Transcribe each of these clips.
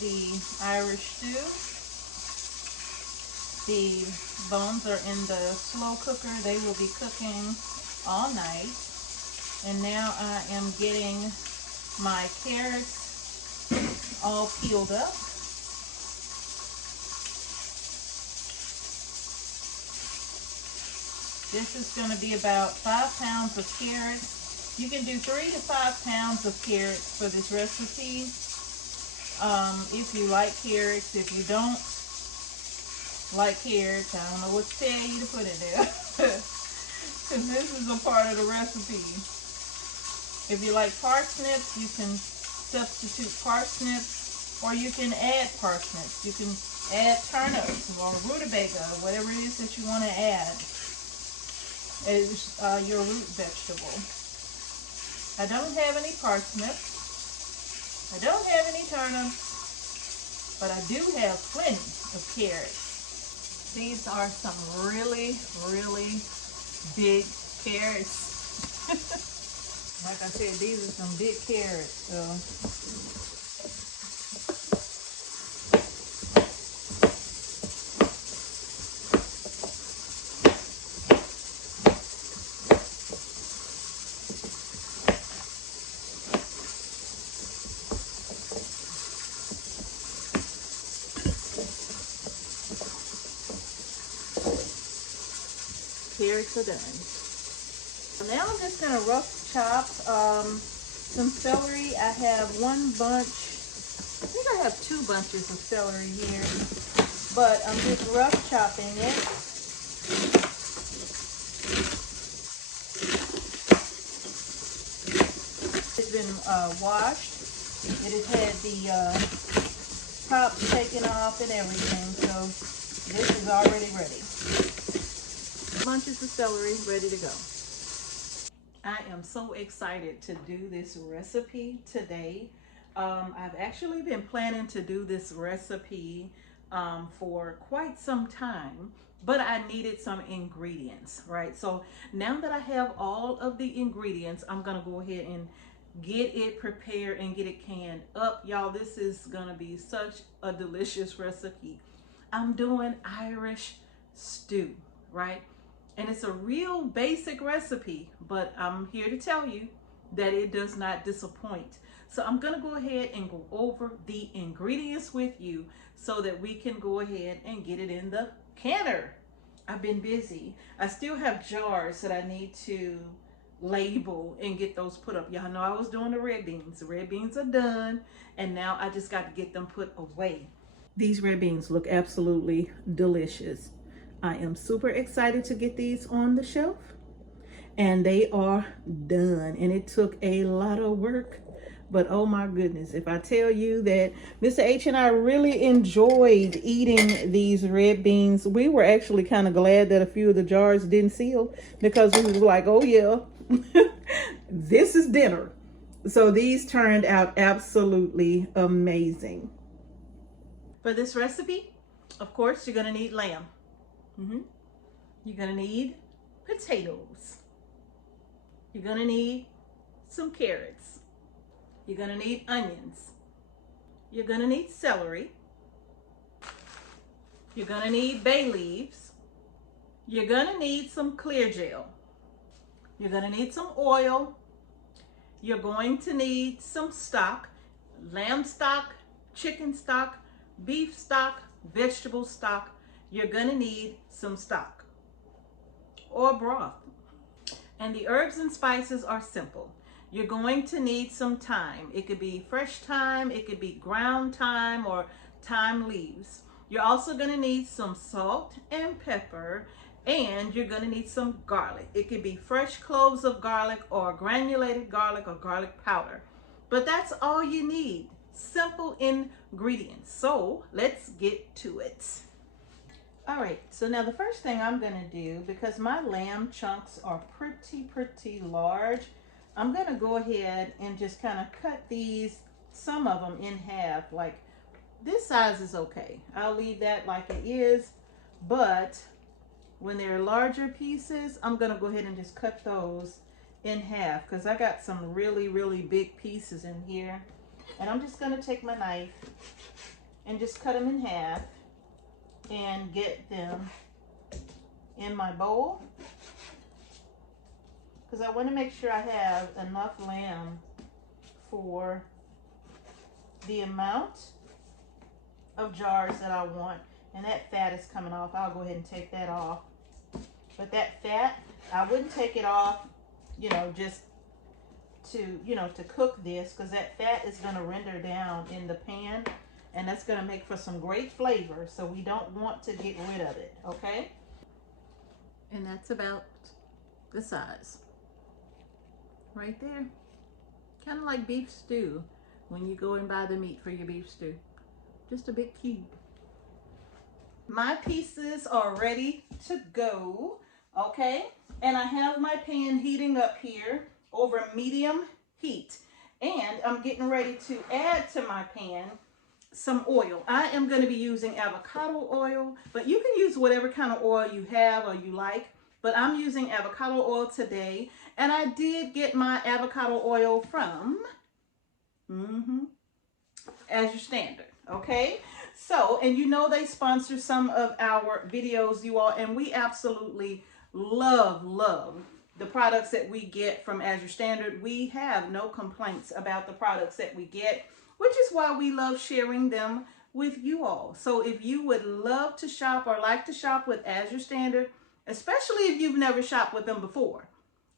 the Irish stew. The bones are in the slow cooker. They will be cooking all night. And now I am getting my carrots all peeled up. This is going to be about 5 pounds of carrots. You can do 3 to 5 pounds of carrots for this recipe. If you like carrots, if you don't like carrots, I don't know what to tell you to put in there. Because this is a part of the recipe. If you like parsnips, you can substitute parsnips, or you can add parsnips. You can add turnips or rutabaga, whatever it is that you want to add as your root vegetable. I don't have any parsnips. I don't have any turnips, but I do have plenty of carrots. These are some really, really big carrots. Like I said, these are some big carrots, so. Carrots are done. Now I'm just going to rough chop some celery. I have one bunch, I think I have 2 bunches of celery here, but I'm just rough chopping it. It's been washed. It has had the tops taken off and everything, so this is already ready. Bunches of celery ready to go. I am so excited to do this recipe today. I've actually been planning to do this recipe for quite some time, but I needed some ingredients, right? So now that I have all of the ingredients, I'm gonna go ahead and get it prepared and get it canned up. Y'all, this is gonna be such a delicious recipe. I'm doing Irish stew, right? And it's a real basic recipe, but I'm here to tell you that it does not disappoint. So I'm gonna go ahead and go over the ingredients with you so that we can go ahead and get it in the canner. I've been busy. I still have jars that I need to label and get those put up. Y'all know I was doing the red beans. The red beans are done, and now I just got to get them put away. These red beans look absolutely delicious. I am super excited to get these on the shelf, and they are done, and it took a lot of work, but oh my goodness, if I tell you that Mr. H and I really enjoyed eating these red beans. We were actually kind of glad that a few of the jars didn't seal, because we was like, oh yeah, this is dinner. So these turned out absolutely amazing. For this recipe, of course, you're gonna need lamb. You're gonna need potatoes. You're gonna need some carrots. You're gonna need onions. You're gonna need celery. You're gonna need bay leaves. You're gonna need some Clear Jel. You're gonna need some oil. You're going to need some stock, lamb stock, chicken stock, beef stock, vegetable stock. You're gonna need some stock or broth. And the herbs and spices are simple. You're going to need some thyme. It could be fresh thyme, it could be ground thyme, or thyme leaves. You're also gonna need some salt and pepper, and you're gonna need some garlic. It could be fresh cloves of garlic or granulated garlic or garlic powder. But that's all you need. Simple ingredients. So let's get to it. All right, so now the first thing I'm gonna do, because my lamb chunks are pretty large, I'm gonna go ahead and just kind of cut these, some of them in half. Like this size is okay. I'll leave that like it is, but when they're larger pieces, I'm gonna go ahead and just cut those in half, because I got some really big pieces in here. And I'm just going to take my knife and just cut them in half and get them in my bowl, because I want to make sure I have enough lamb for the amount of jars that I want. And that fat is coming off. I'll go ahead and take that off. But that fat, I wouldn't take it off, you know, just to, you know, to cook this, because that fat is going to render down in the pan, and that's going to make for some great flavor. So we don't want to get rid of it, okay? And that's about the size right there. Kind of like beef stew when you go and buy the meat for your beef stew. Just a big cube. My pieces are ready to go, okay? And I have my pan heating up here over medium heat. And I'm getting ready to add to my pan some oil. I am going to be using avocado oil, but you can use whatever kind of oil you have or you like. But I'm using avocado oil today. And I did get my avocado oil from AZURE Standard, okay? So, and you know they sponsor some of our videos, you all, and we absolutely love the products that we get from AZURE Standard. We have no complaints about the products that we get, which is why we love sharing them with you all. So if you would love to shop or like to shop with AZURE Standard, especially if you've never shopped with them before,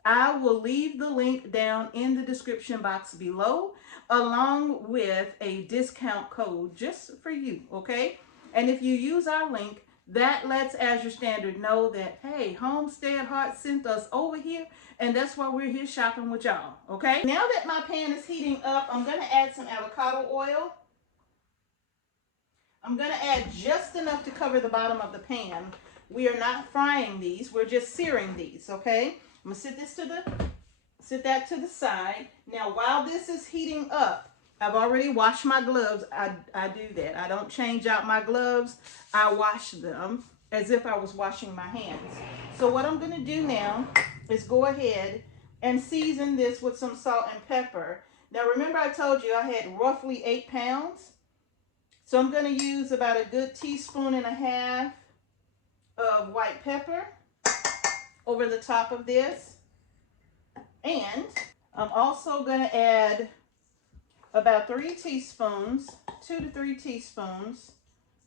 I will leave the link down in the description box below, along with a discount code just for you, okay? And if you use our link, that lets AZURE Standard know that, hey, Homestead Heart sent us over here, and that's why we're here shopping with y'all, okay? Now that my pan is heating up, I'm going to add some avocado oil. I'm going to add just enough to cover the bottom of the pan. We are not frying these, we're just searing these, okay? I'm going to sit that to the side. Now, while this is heating up, I've already washed my gloves. I do that. I don't change out my gloves. I wash them as if I was washing my hands. So what I'm going to do now is go ahead and season this with some salt and pepper. Now, remember I told you I had roughly 8 pounds. So I'm going to use about a good teaspoon and a half of white pepper over the top of this. And I'm also going to add about 3 teaspoons, 2 to 3 teaspoons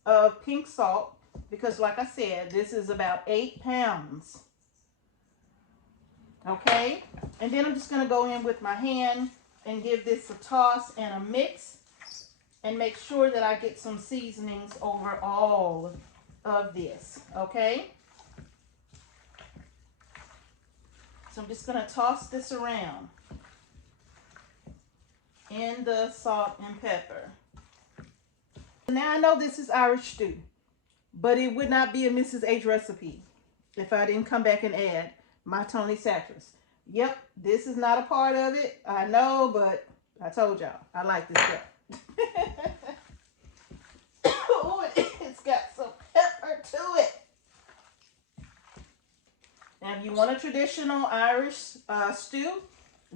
of pink salt, because like I said, this is about 8 pounds. Okay, and then I'm just going to go in with my hand and give this a toss and a mix, and make sure that I get some seasonings over all of this, okay? So I'm just going to toss this around in the salt and pepper. Now I know this is Irish stew, but it would not be a Mrs. H recipe if I didn't come back and add my Tony Citrus. Yep, this is not a part of it. I know, but I told y'all, I like this stuff. Oh, it's got some pepper to it. Now, if you want a traditional Irish stew,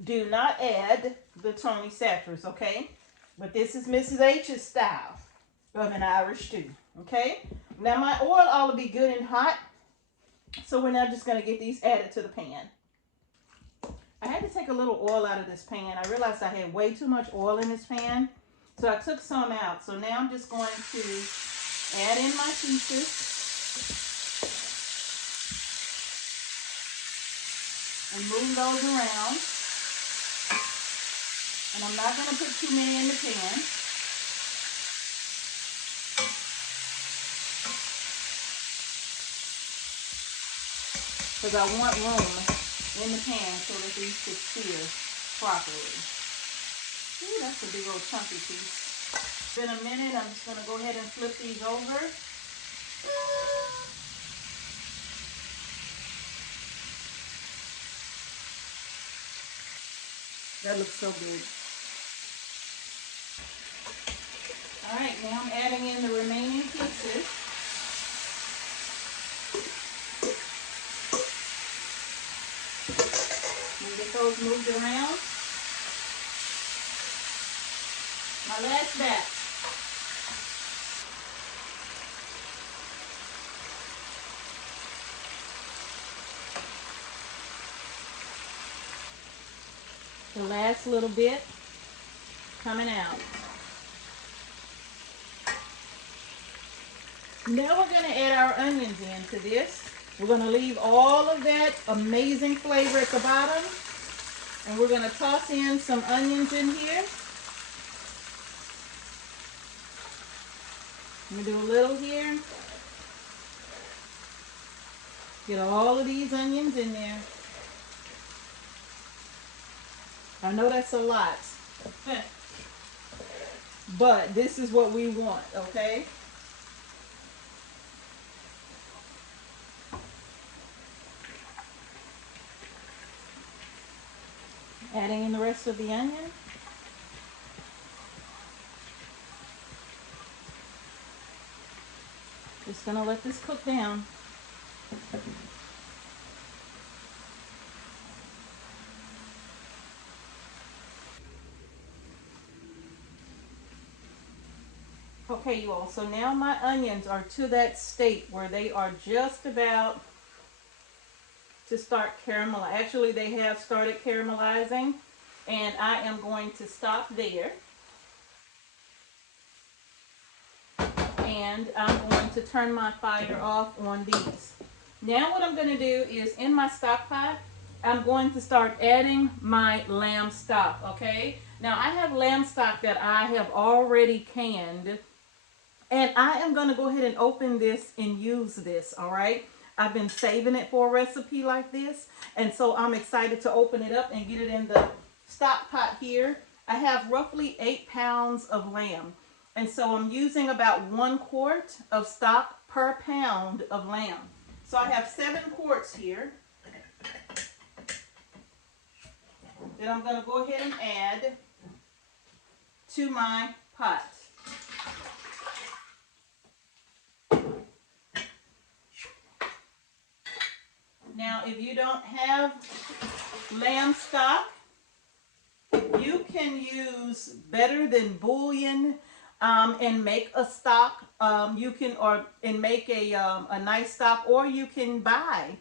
do not add the Tony Citrus, okay? But this is Mrs. H's style of an Irish stew, okay? Now, my oil ought to be good and hot, so we're now just going to get these added to the pan. I had to take a little oil out of this pan. I realized I had way too much oil in this pan, so I took some out. So now I'm just going to add in my pieces. And move those around. And I'm not going to put too many in the pan. Because I want room in the pan so that these could sear properly. Ooh, that's a big old chunky piece. In a minute, I'm just going to go ahead and flip these over. That looks so good. All right, now I'm adding in the remaining pieces. And get those moved around. My My last batch. The last little bit coming out. Now we're going to add our onions into this. We're going to leave all of that amazing flavor at the bottom. And we're going to toss in some onions in here. I'm going to do a little here. Get all of these onions in there. I know that's a lot. But this is what we want, okay? Adding in the rest of the onion. Just gonna let this cook down. Okay, you all, so now my onions are to that state where they are just about to start caramelizing. Actually, they have started caramelizing, and I am going to stop there. And I'm going to turn my fire off on these. Now what I'm going to do is, in my stock pot, I'm going to start adding my lamb stock, okay? Now I have lamb stock that I have already canned, and I am going to go ahead and open this and use this, all right? I've been saving it for a recipe like this, and so I'm excited to open it up and get it in the stock pot here. I have roughly 8 pounds of lamb, and so I'm using about 1 quart of stock per pound of lamb. So I have 7 quarts here that I'm going to go ahead and add to my pot. Now, if you don't have lamb stock, you can use better than bouillon and make a stock. You can make a nice stock, or you can buy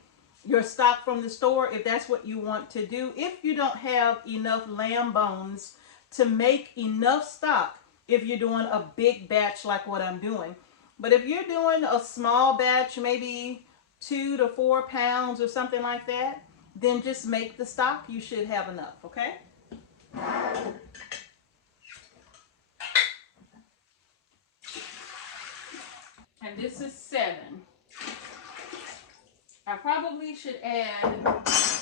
your stock from the store if that's what you want to do. If you don't have enough lamb bones to make enough stock, if you're doing a big batch like what I'm doing. But if you're doing a small batch, maybe 2 to 4 pounds or something like that, then just make the stock. You should have enough, okay? And this is 7. I probably should add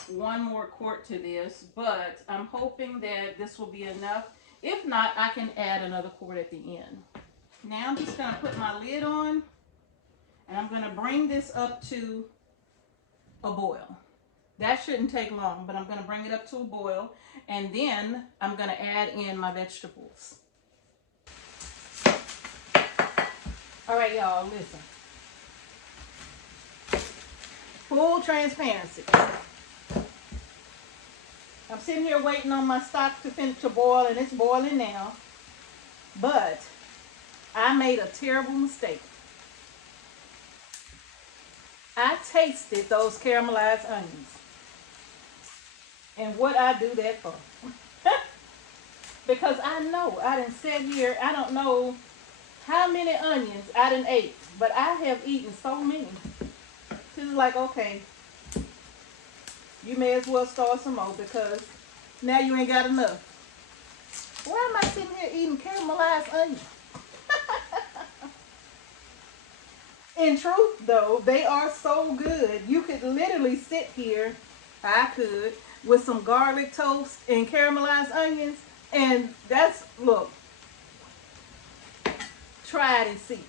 1 more quart to this, but I'm hoping that this will be enough. If not, I can add another quart at the end. Now I'm just going to put my lid on, and I'm going to bring this up to a boil. That shouldn't take long, but I'm going to bring it up to a boil, and then I'm going to add in my vegetables. All right, y'all, listen. Full transparency. I'm sitting here waiting on my stock to finish to boil, and it's boiling now. But I made a terrible mistake. I tasted those caramelized onions. And what I do that for? Because I know I done sat here, I don't know how many onions I done ate, but I have eaten so many. This is like, okay, you may as well start some more, because now you ain't got enough. Why am I sitting here eating caramelized onions? In truth, though, they are so good. You could literally sit here, I could, with some garlic toast and caramelized onions, and that's, look, try it and see.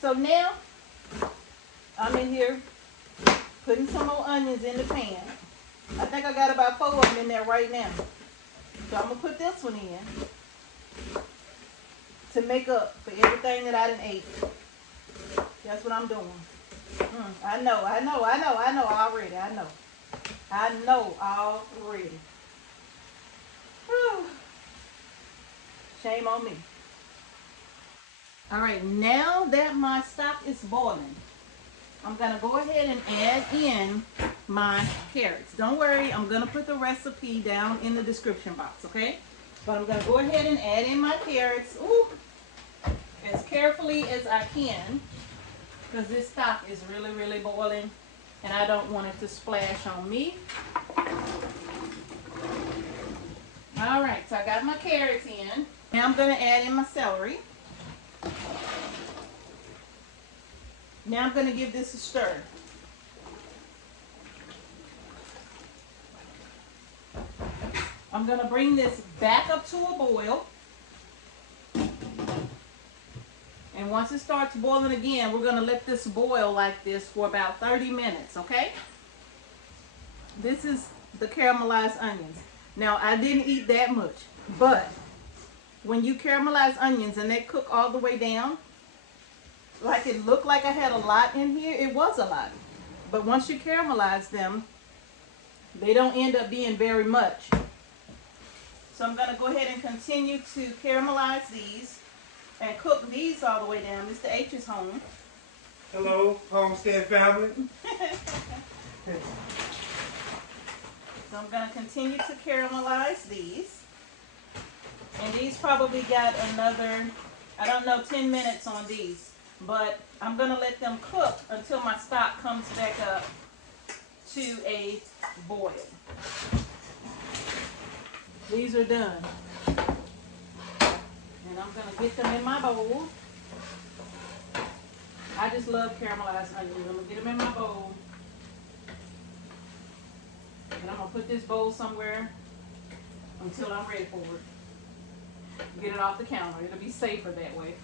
So now, I'm in here putting some more onions in the pan. I think I got about 4 of them in there right now. So I'm going to put this one in to make up for everything that I done ate. That's what I'm doing. I know already. I know already. Whew. Shame on me. All right, now that my stock is boiling, I'm gonna go ahead and add in my carrots. Don't worry, I'm gonna put the recipe down in the description box, okay? But I'm gonna go ahead and add in my carrots, as carefully as I can, because this stock is really, really boiling, and I don't want it to splash on me. All right, so I got my carrots in. Now I'm gonna add in my celery. Now I'm going to give this a stir. I'm going to bring this back up to a boil. And once it starts boiling again, we're going to let this boil like this for about 30 minutes, okay? This is the caramelized onions. Now, I didn't eat that much, but when you caramelize onions and they cook all the way down, like it looked like I had a lot in here, it was a lot. But once you caramelize them, they don't end up being very much. So I'm going to go ahead and continue to caramelize these and cook these all the way down. Mr. H is home. Hello, Homestead family. So I'm going to continue to caramelize these. And these probably got another, I don't know, 10 minutes on these. But I'm going to let them cook until my stock comes back up to a boil. These are done. And I'm going to get them in my bowl. I just love caramelized onions. I'm going to get them in my bowl. And I'm going to put this bowl somewhere until I'm ready for it. Get it off the counter. It'll be safer that way.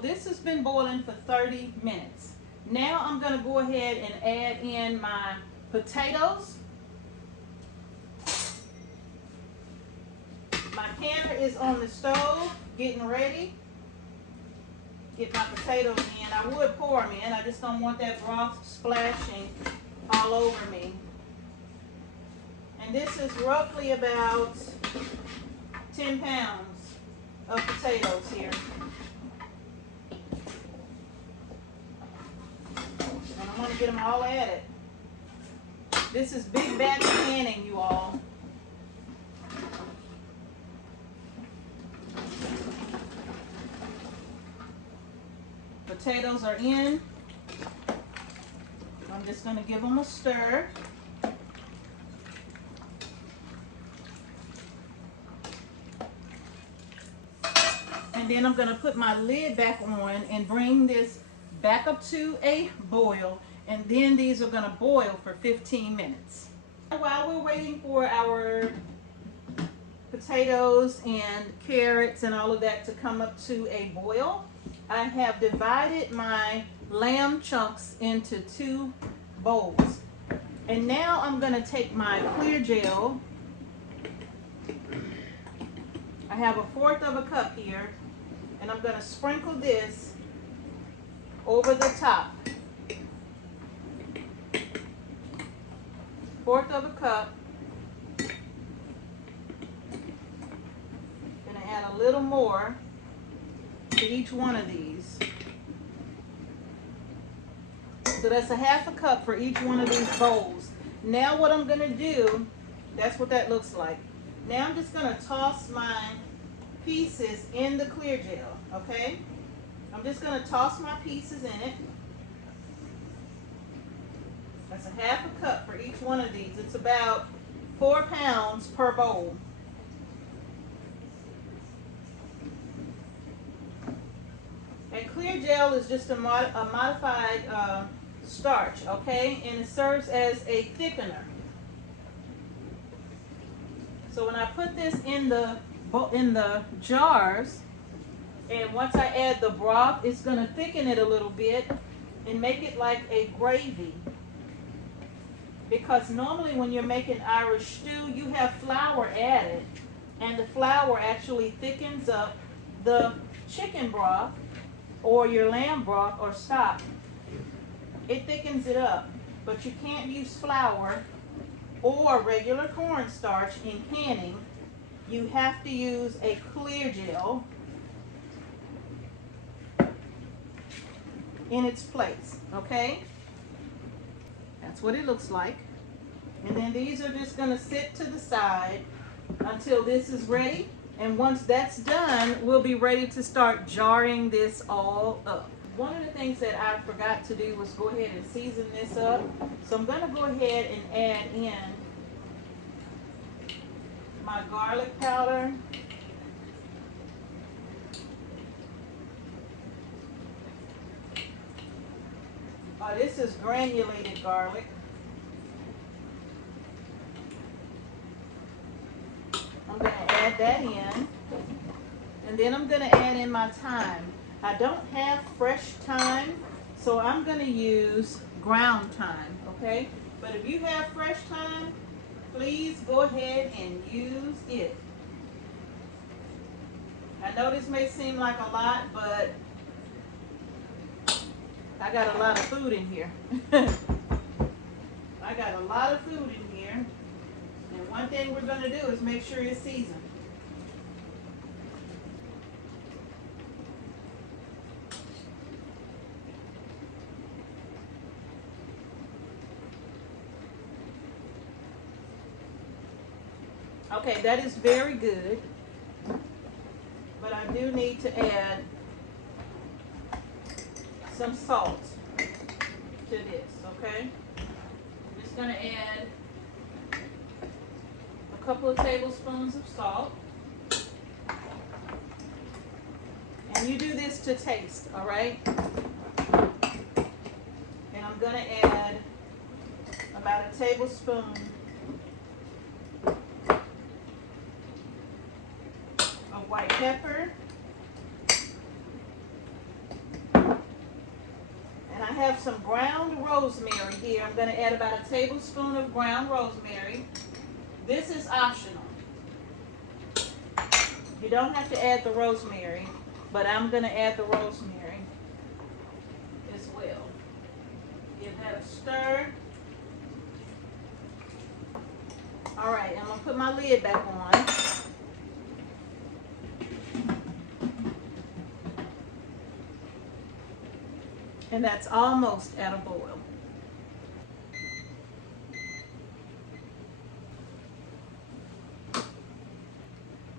This has been boiling for 30 minutes. Now I'm going to go ahead and add in my potatoes. My canner is on the stove, getting ready. Get my potatoes in. I would pour them in. I just don't want that broth splashing all over me. And this is roughly about 10 pounds of potatoes here. And I want to get them all added. This is big batch canning, you all. Potatoes are in. I'm just going to give them a stir. And then I'm going to put my lid back on and bring this back up to a boil. And then these are going to boil for 15 minutes. While we're waiting for our potatoes and carrots and all of that to come up to a boil, I have divided my lamb chunks into 2 bowls. And now I'm going to take my Clear Jel. I have 1/4 of a cup here. And I'm going to sprinkle this over the top. 1/4 of a cup. Going to add a little more to each one of these. So that's 1/2 cup for each one of these bowls. Now what I'm going to do, that's what that looks like. Now I'm just going to toss my pieces in the Clear Jel, okay? I'm just going to toss my pieces in it. That's 1/2 cup for each one of these. It's about 4 pounds per bowl. And Clear Jel is just a modified starch, okay? And it serves as a thickener. So when I put this in the jars, and once I add the broth, it's going to thicken it a little bit and make it like a gravy. Because normally when you're making Irish stew, you have flour added, and the flour actually thickens up the chicken broth or your lamb broth or stock. it thickens it up. But you can't use flour or regular cornstarch in canning. You have to use a Clear Jel in its place, okay? That's what it looks like. And then these are just gonna sit to the side until this is ready. And once that's done, we'll be ready to start jarring this all up. One of the things that I forgot to do was go ahead and season this up. So I'm gonna go ahead and add in my garlic powder. This is granulated garlic. I'm going to add that in. And then I'm going to add in my thyme. I don't have fresh thyme, so I'm going to use ground thyme, okay? But if you have fresh thyme, please go ahead and use it. I know this may seem like a lot, but I got a lot of food in here. I got a lot of food in here. And one thing we're going to do is make sure it's seasoned. Okay, that is very good. But I do need to add some salt to this, okay? I'm just going to add a couple of tablespoons of salt. And you do this to taste, all right? And I'm going to add about a tablespoon of white pepper. And I have some ground rosemary here. I'm going to add about a tablespoon of ground rosemary. This is optional. You don't have to add the rosemary, but I'm going to add the rosemary as well. Give that a stir. All right, I'm going to put my lid back on. And that's almost at a boil.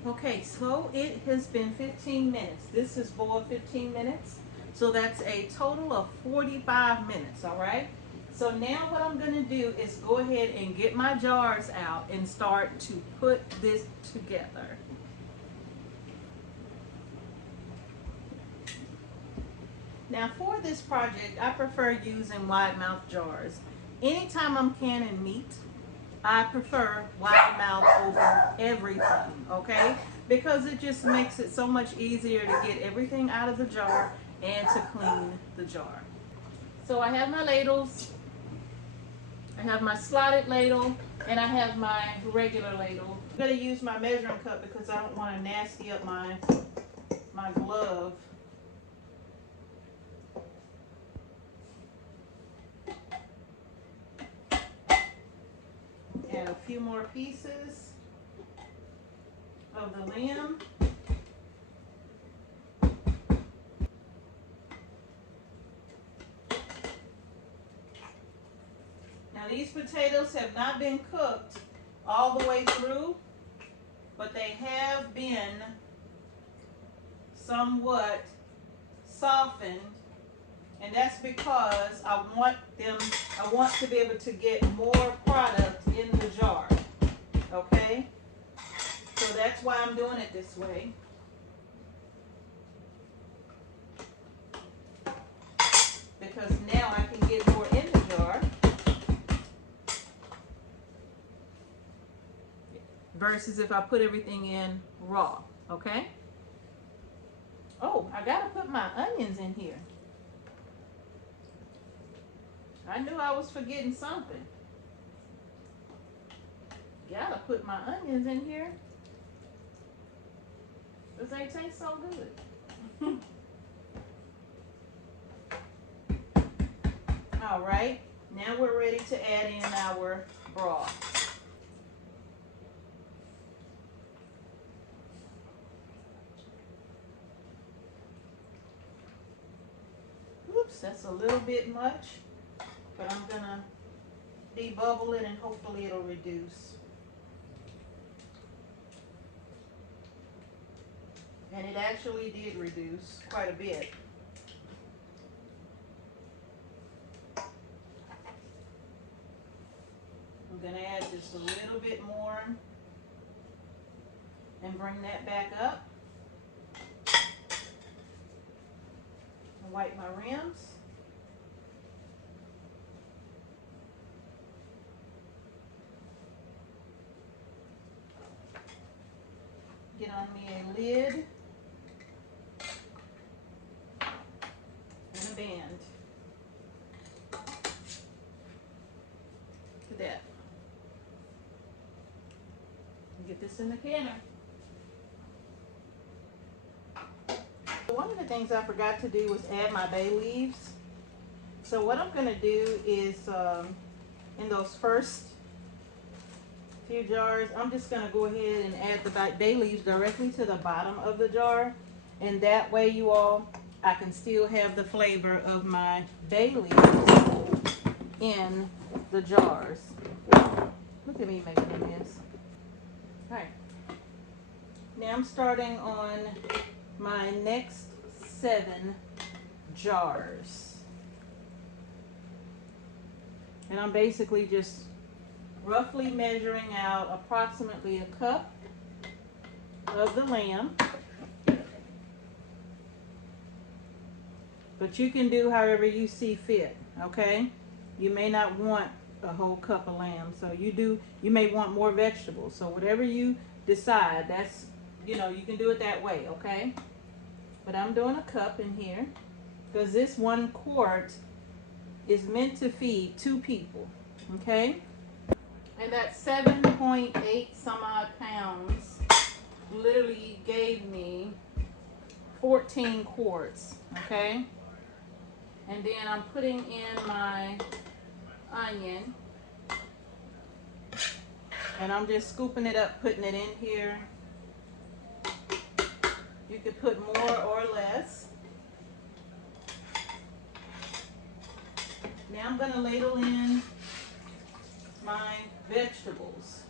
Okay, so it has been 15 minutes. This has boiled 15 minutes. So that's a total of 45 minutes, all right? So now what I'm gonna do is go ahead and get my jars out and start to put this together. Now for this project, I prefer using wide mouth jars. Anytime I'm canning meat, I prefer wide mouth over everything, okay? Because it just makes it so much easier to get everything out of the jar and to clean the jar. So I have my ladles, I have my slotted ladle, and I have my regular ladle. I'm gonna use my measuring cup because I don't wanna nasty up my glove. Add a few more pieces of the lamb. Now these potatoes have not been cooked all the way through, but they have been somewhat softened, and that's because I want to be able to get more product in the jar, okay? So that's why I'm doing it this way. Because now I can get more in the jar versus if I put everything in raw, okay? Oh, I gotta put my onions in here. I knew I was forgetting something. Gotta put my onions in here. Because they taste so good. All right, now we're ready to add in our broth. Oops, that's a little bit much, but I'm gonna debubble it and hopefully it'll reduce. And it actually did reduce quite a bit. I'm gonna add just a little bit more and bring that back up. And wipe my rims. Get on me a lid and a band. Look at that. Get this in the canner. One of the things I forgot to do was add my bay leaves. So what I'm going to do is in those first few jars, I'm just going to go ahead and add the bay leaves directly to the bottom of the jar. And that way, you all, I can still have the flavor of my bay leaves in the jars. Look at me making a mess. All right. Now I'm starting on my next 7 jars. And I'm basically just roughly measuring out approximately a cup of the lamb. But you can do however you see fit, okay? You may not want a whole cup of lamb, so you may want more vegetables. So whatever you decide, that's, you can do it that way, okay? But I'm doing a cup in here because this 1 quart is meant to feed 2 people, okay? And that 7.8 some odd pounds literally gave me 14 quarts, okay? And then I'm putting in my onion. And I'm just scooping it up, putting it in here. You could put more or less. Now I'm going to ladle in my vegetables.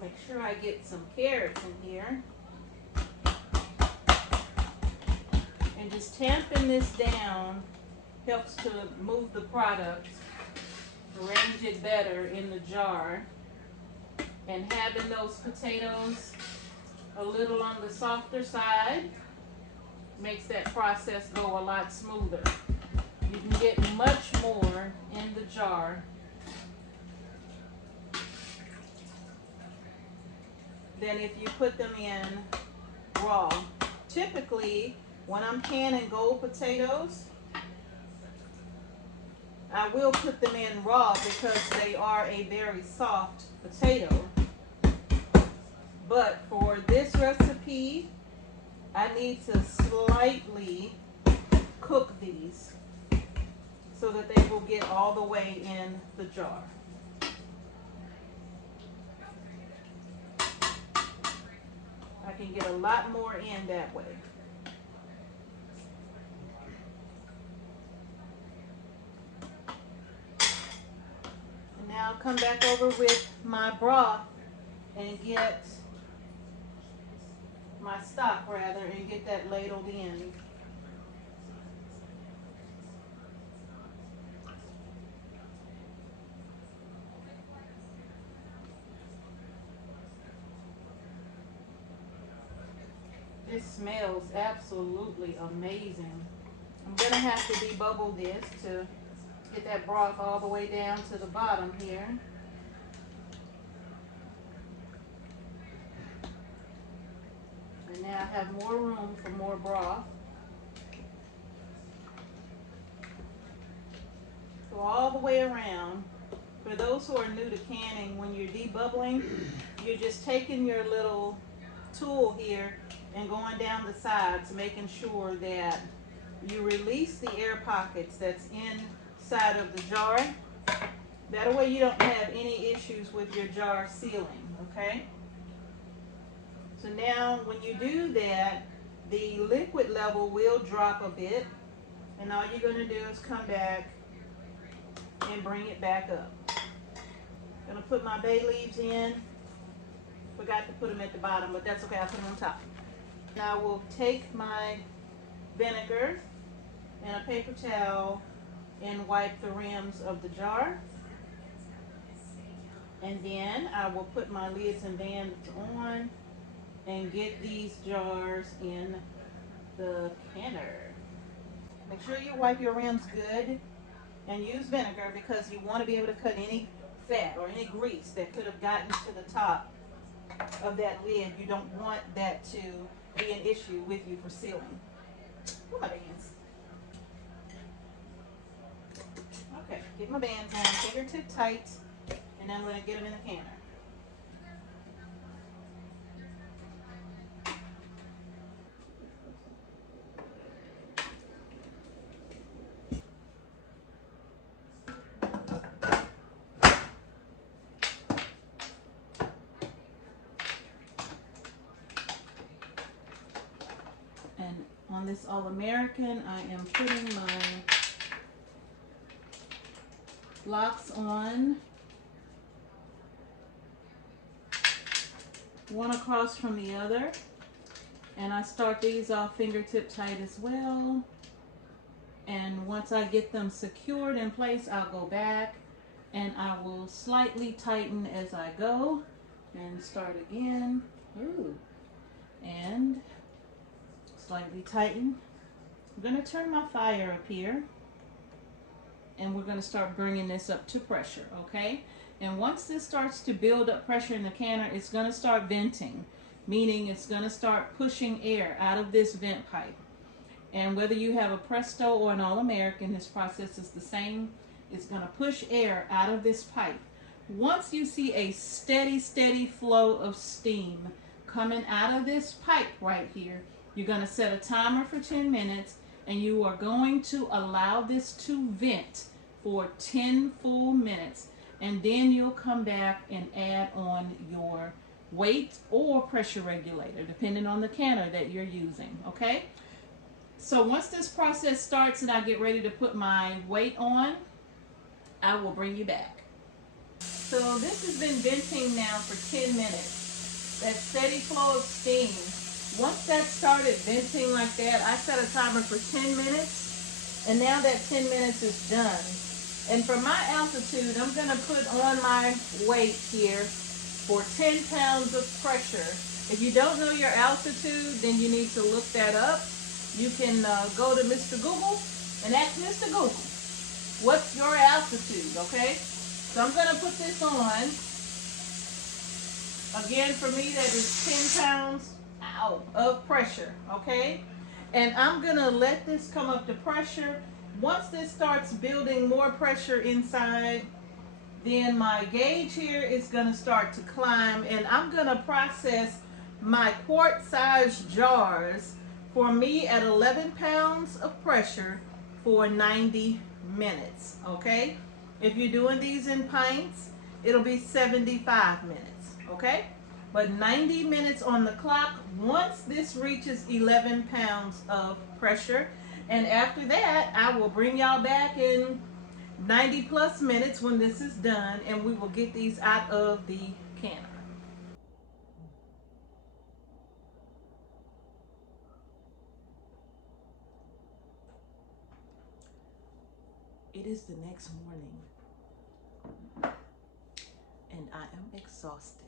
Make sure I get some carrots in here. And just tamping this down helps to move the product, arrange it better in the jar. And having those potatoes a little on the softer side makes that process go a lot smoother. You can get much more in the jar than if you put them in raw. Typically, when I'm canning gold potatoes, I will put them in raw because they are a very soft potato. But for this recipe, I need to slightly cook these so that they will get all the way in the jar. I can get a lot more in that way. And now I'll come back over with my broth and get my stock rather, and get that ladled in. This smells absolutely amazing. I'm gonna have to debubble this to get that broth all the way down to the bottom here. And now I have more room for more broth. Go all the way around. For those who are new to canning, when you're debubbling, you're just taking your little tool here and going down the sides, making sure that you release the air pockets that's inside of the jar. That way you don't have any issues with your jar sealing, okay? So now when you do that, the liquid level will drop a bit, and all you're gonna do is come back and bring it back up. Gonna put my bay leaves in. Forgot to put them at the bottom, but that's okay, I'll put them on top. Now I will take my vinegar and a paper towel and wipe the rims of the jar. And then I will put my lids and bands on and get these jars in the canner. Make sure you wipe your rims good and use vinegar because you want to be able to cut any fat or any grease that could have gotten to the top of that lid. You don't want that to be an issue with you for sealing. Where are my bands? Okay, get my bands on, fingertip tight, and then I'm going to get them in the canner. And on this All-American, I am putting my blocks on, one across from the other, and I start these off fingertip tight as well. And once I get them secured in place, I'll go back and I will slightly tighten as I go and start again. Ooh. And slightly tighten. I'm going to turn my fire up here and we're going to start bringing this up to pressure, okay? And once this starts to build up pressure in the canner, it's going to start venting, meaning it's going to start pushing air out of this vent pipe. And whether you have a Presto or an All-American, this process is the same. It's going to push air out of this pipe. Once you see a steady flow of steam coming out of this pipe right here, you're going to set a timer for 10 minutes and you are going to allow this to vent for 10 full minutes. And then you'll come back and add on your weight or pressure regulator, depending on the canner that you're using, okay? So once this process starts and I get ready to put my weight on, I will bring you back. So this has been venting now for 10 minutes. That steady flow of steam. Once that started venting like that, I set a timer for 10 minutes, and now that 10 minutes is done. And for my altitude, I'm going to put on my weight here for 10 pounds of pressure. If you don't know your altitude, then you need to look that up. You can go to Mr. Google and ask Mr. Google, what's your altitude, okay? So I'm going to put this on. Again, for me, that is 10 pounds of pressure, okay? And I'm going to let this come up to pressure. Once this starts building more pressure inside, then my gauge here is going to start to climb, and I'm going to process my quart-sized jars for me at 11 pounds of pressure for 90 minutes, okay? If you're doing these in pints, it'll be 75 minutes, okay? But 90 minutes on the clock once this reaches 11 pounds of pressure. And after that, I will bring y'all back in 90 plus minutes when this is done, and we will get these out of the canner. It is the next morning, and I am exhausted.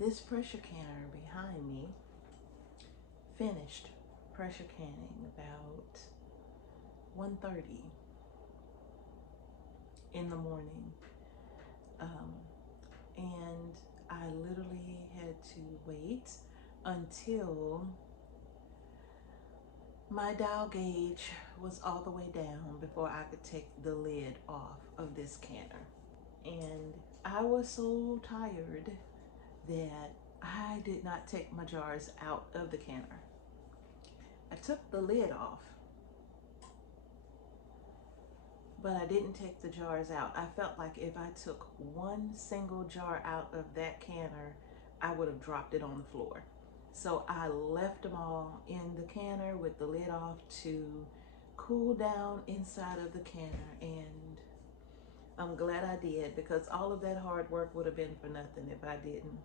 This pressure canner behind me finished pressure canning about 1:30 in the morning, and I literally had to wait until my dial gauge was all the way down before I could take the lid off of this canner. And I was so tired that I did not take my jars out of the canner. I took the lid off, but I didn't take the jars out. I felt like if I took one single jar out of that canner, I would have dropped it on the floor. So I left them all in the canner with the lid off to cool down inside of the canner, and I'm glad I did, because all of that hard work would have been for nothing if I didn't.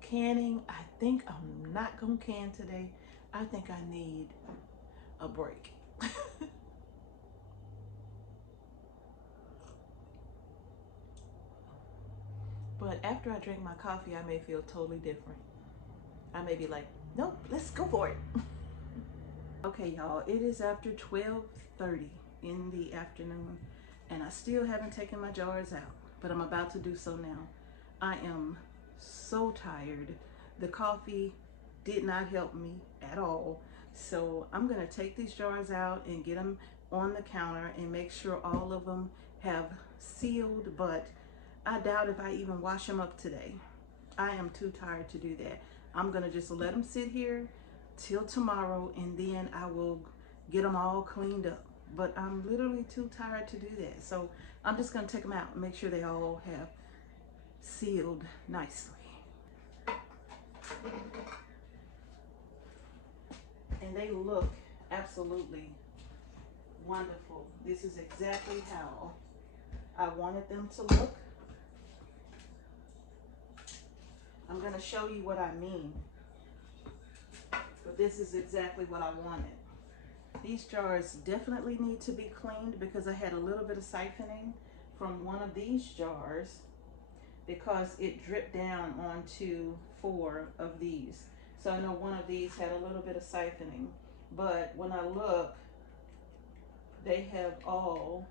Canning, I think I'm not gonna can today. I think I need a break. But after I drink my coffee, I may feel totally different. I may be like, nope, let's go for it. Okay, y'all, it is after 12:30 in the afternoon, and I still haven't taken my jars out, but I'm about to do so now. I am so tired. The coffee did not help me at all. So I'm gonna take these jars out and get them on the counter and make sure all of them have sealed, but I doubt if I even wash them up today. I am too tired to do that. I'm gonna just let them sit here till tomorrow, and then I will get them all cleaned up. But I'm literally too tired to do that. So I'm just gonna take them out and make sure they all have sealed nicely. And they look absolutely wonderful. This is exactly how I wanted them to look. I'm going to show you what I mean, but this is exactly what I wanted. These jars definitely need to be cleaned, because I had a little bit of siphoning from one of these jars, because it dripped down onto 4 of these. So I know one of these had a little bit of siphoning, but when I look, they have all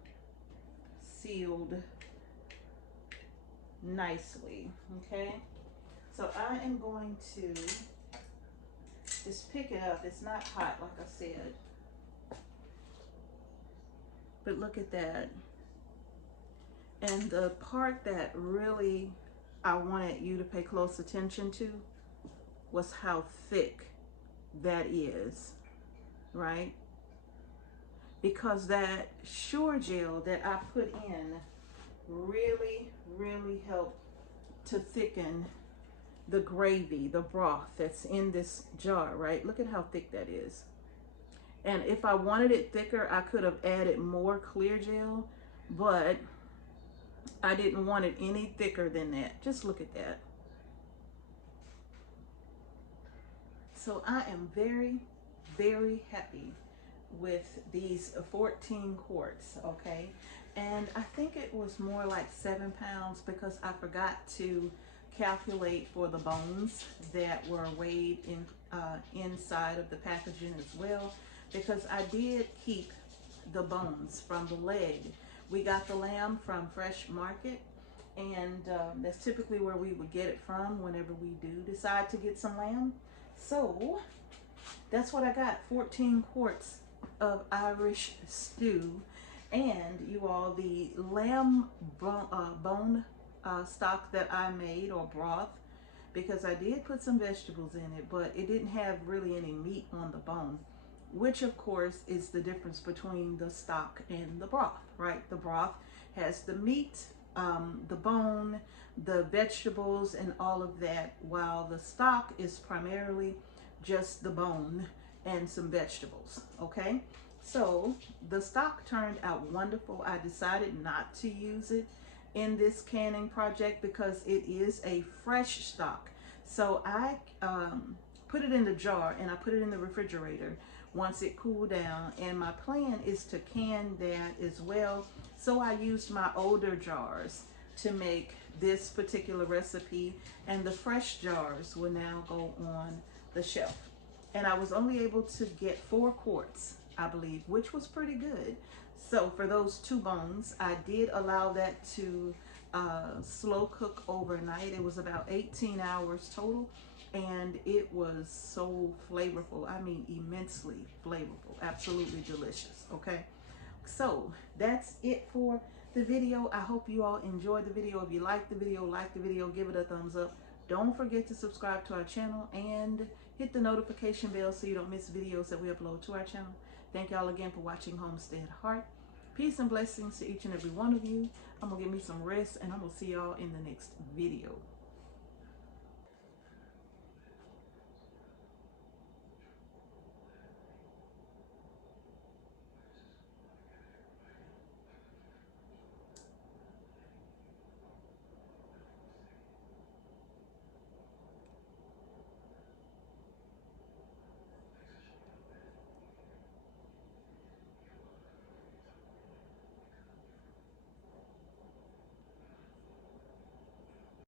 sealed nicely, okay? So I am going to just pick it up. It's not hot, like I said, but look at that. And the part that really I wanted you to pay close attention to was how thick that is, right? Because that Clear Jel that I put in really helped to thicken the gravy, the broth that's in this jar, right? Look at how thick that is. And if I wanted it thicker, I could have added more Clear Jel, but I didn't want it any thicker than that. Just look at that. So I am very happy with these 14 quarts, okay? And I think it was more like 7 pounds, because I forgot to calculate for the bones that were weighed in inside of the packaging as well, because I did keep the bones from the leg. We got the lamb from Fresh Market, and that's typically where we would get it from whenever we do decide to get some lamb. So that's what I got, 14 quarts of Irish stew. And you all, the lamb bone stock that I made, or broth, because I did put some vegetables in it, but it didn't have really any meat on the bone, which of course is the difference between the stock and the broth, right? The broth has the meat, the bone, the vegetables, and all of that, while the stock is primarily just the bone and some vegetables, okay? So the stock turned out wonderful. I decided not to use it in this canning project because it is a fresh stock. So I put it in the jar and I put it in the refrigerator once it cooled down, and my plan is to can that as well. So I used my older jars to make this particular recipe, and the fresh jars will now go on the shelf. And I was only able to get 4 quarts, I believe, which was pretty good. So for those 2 bones, I did allow that to slow cook overnight. It was about 18 hours total, and it was so flavorful. I mean, immensely flavorful, absolutely delicious, okay? So that's it for the video. I hope you all enjoyed the video. If you liked the video, give it a thumbs up. Don't forget to subscribe to our channel and hit the notification bell so you don't miss videos that we upload to our channel. Thank y'all again for watching Homestead Heart. Peace and blessings to each and every one of you. I'm gonna give me some rest and I'm gonna see y'all in the next video.